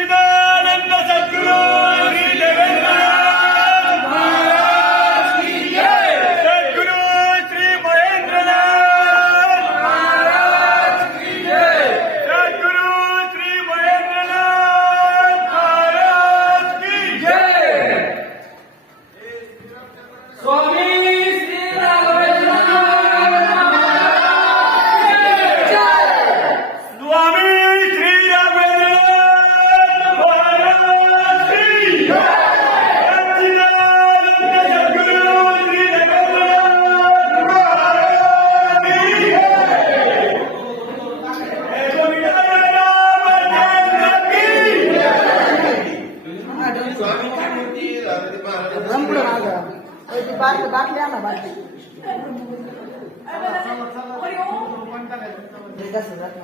Amen. বাটলে আমার বাটলে ঠিক আছে রাখ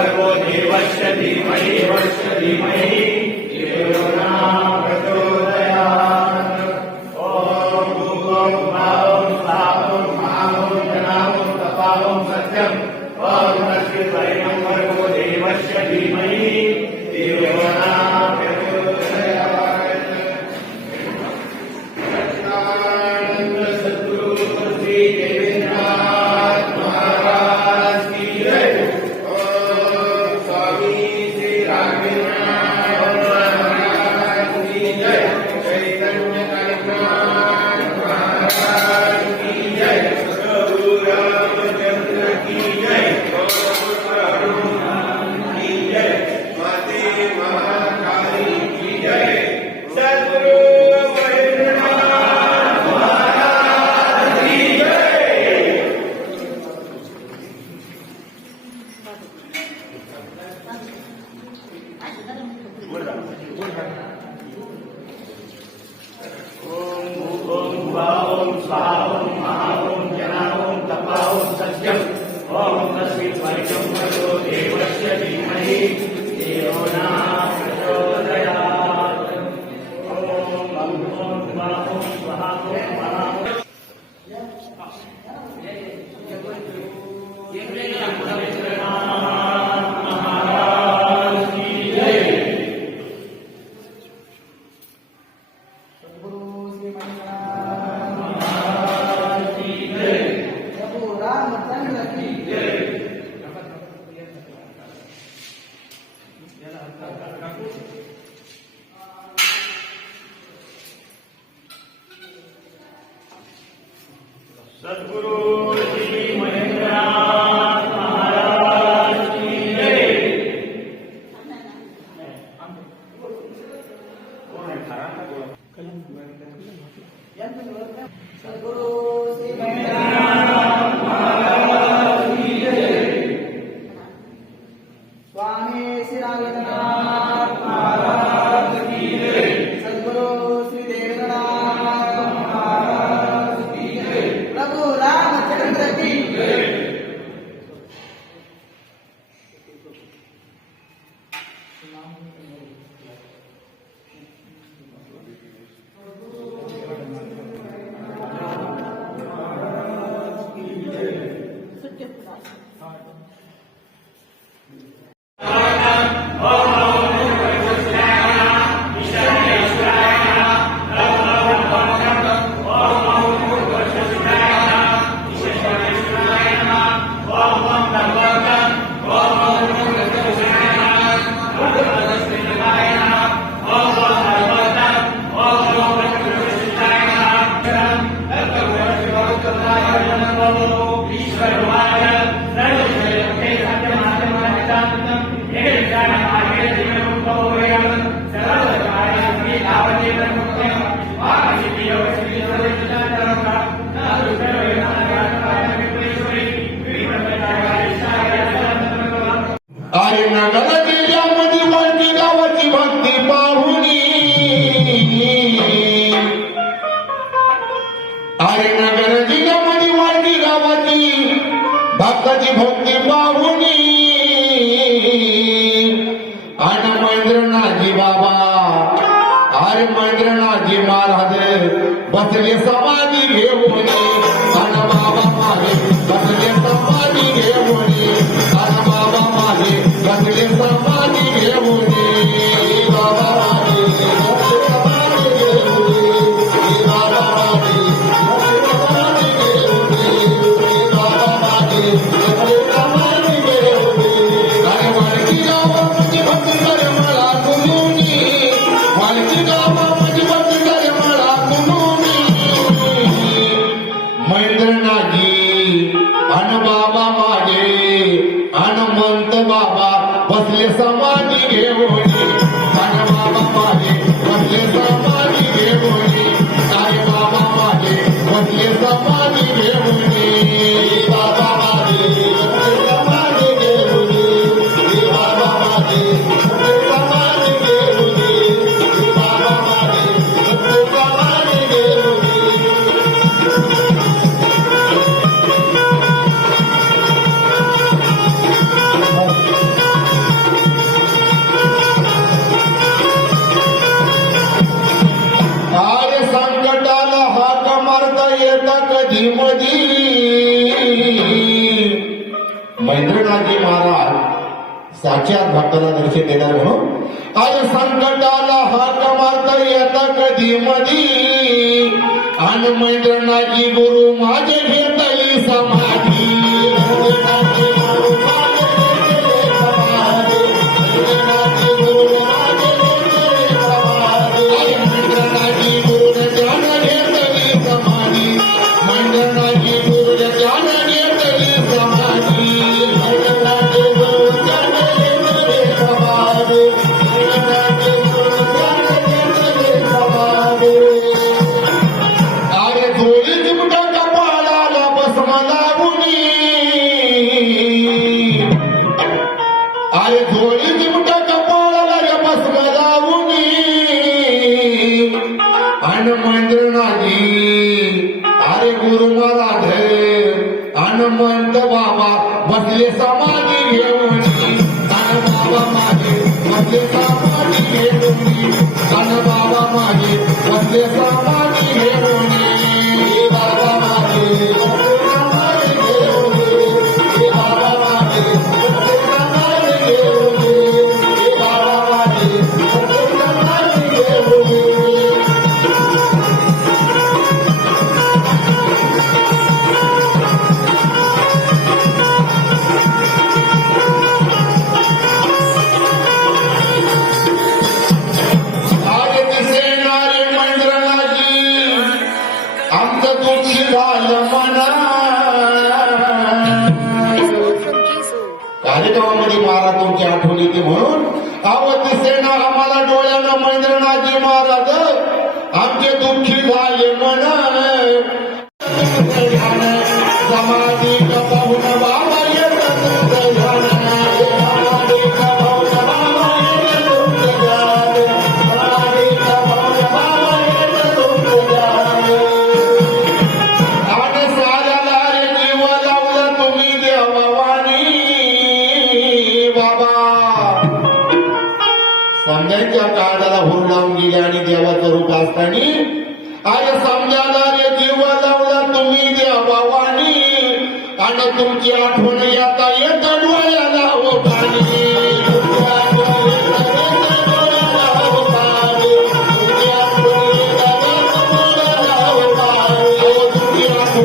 भगो देवश्च धीमहि वश्च धीमहि মানব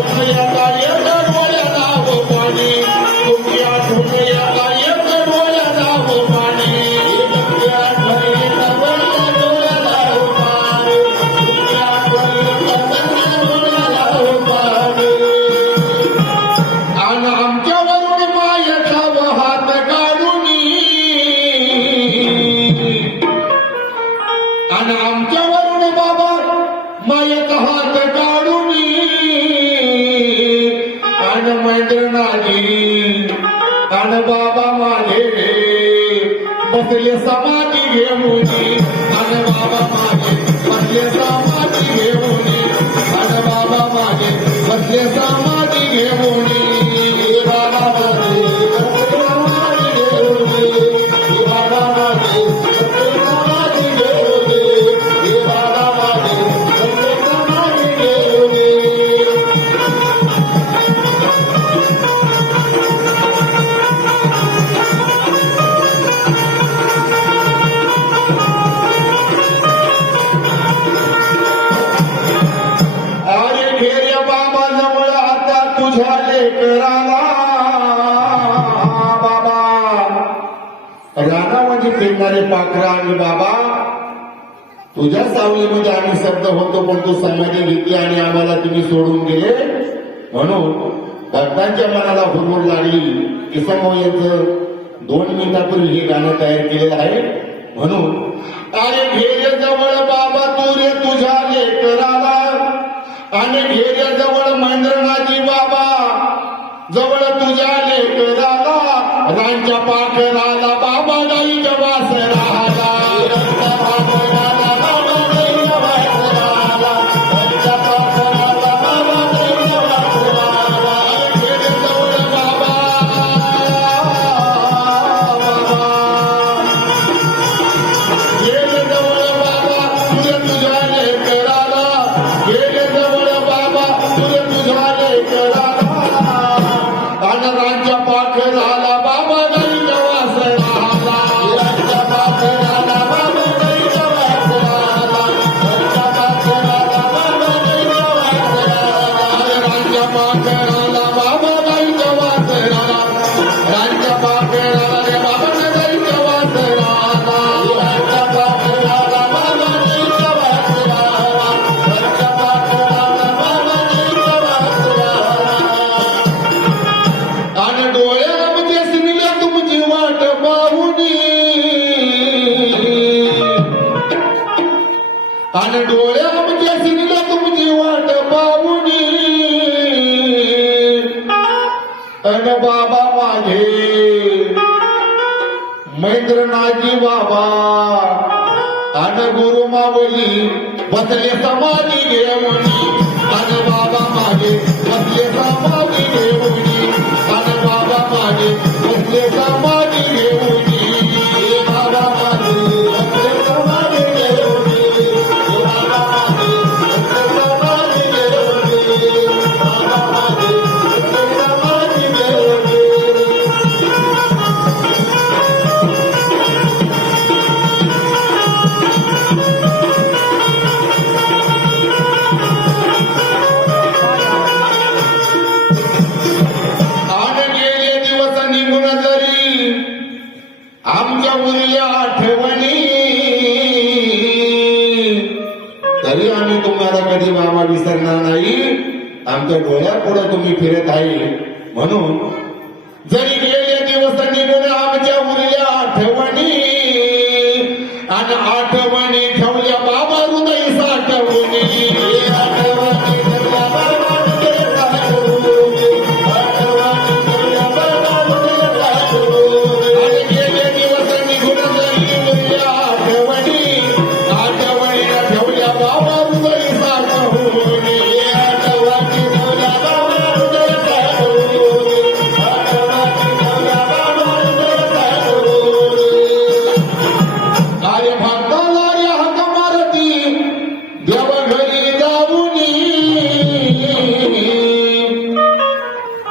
可以啊。भाऊ यांचं दोन मिनिटापूर्वी हे गाणं तयार केलेलं आहे. म्हणून आणि घेर जवळ बाबा तू रे तुझ्या लेकराला. आणि घेर जवळ मंडळनाजी बाबा. जवळ तुझ्या लेकराला. रांच्या पाठराला बाबा गाई वासरा बसले समाधी घेऊन बाबा माझे बसले समाधी घेऊन नाही आमच्या डोळ्यापुढे तुम्ही फिरत आहे. म्हणून जरी गेले दिवस निघून आमच्या उरल्या आठवणी आणि आठ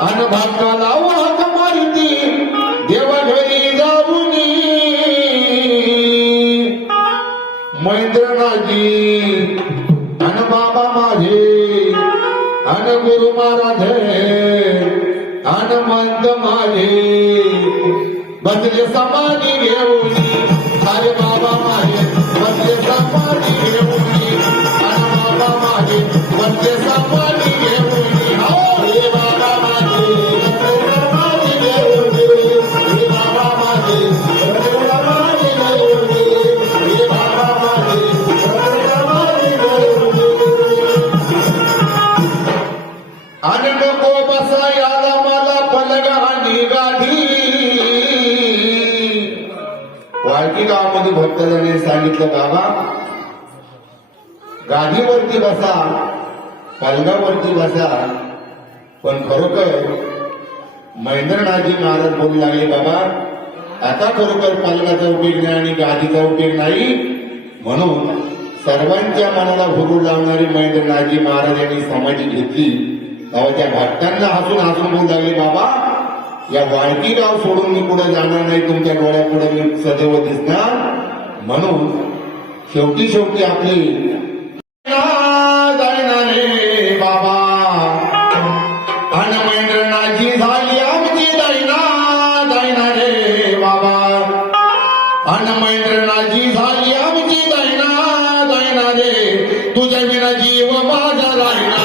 अन भक्ताला हाक मारती देव जाऊन. जाऊनी मैंद्रनाजी अन बाबा माझे अन गुरु महाराज अन मंत माझे. बसले समाधी घेऊन अरे बाबा माझे बसले समाधी घेऊन. अन बाबा माझे बसले समाधी वाळकी गावामध्ये भक्तजने सांगितलं बाबा गादीवरती बसा पलगावरती बसा पण खरोखर महेंद्रनाथजी महाराज बोलू लागले बाबा आता खरोखर पलगाचा उपयोग नाही आणि गादीचा उपयोग नाही. म्हणून सर्वांच्या मनाला भुरूड लावणारी महेंद्रनाथजी महाराज यांनी समाधी घेतली. तेव्हा त्या भक्तांना हसून हसून बोलू लागले बाबा या वाळकी गाव सोडून मी पुढे जाणार नाही तुमच्या डोळ्यापुढे मी सदैव दिसणार? म्हणून शेवटी शेवटी आपली झाली आमची दैना दैना रे तुझ्या विना जीव माझा राहिना राहिना.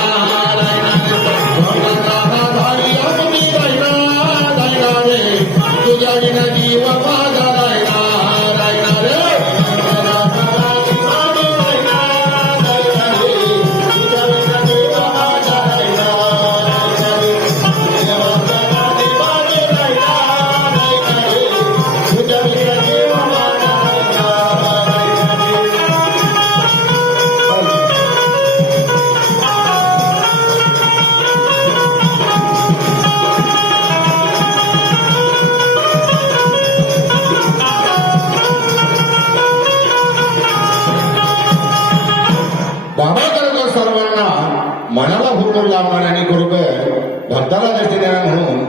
आपण आणि खरोखर भक्ताला दृष्टी देणार म्हणून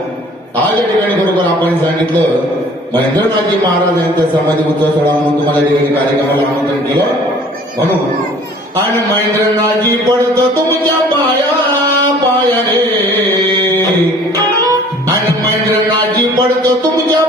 आज या ठिकाणी खरोखर आपण सांगितलं महेंद्रनाथजी महाराज यांचा समाधी उत्सव सोहळा म्हणून तुम्हाला या ठिकाणी कार्यक्रमाला आमंत्रण केलं म्हणून आणि महेंद्रनाथजी पडतो तुमच्या पाया पायाने. आणि महेंद्रनाथजी पडतो तुमच्या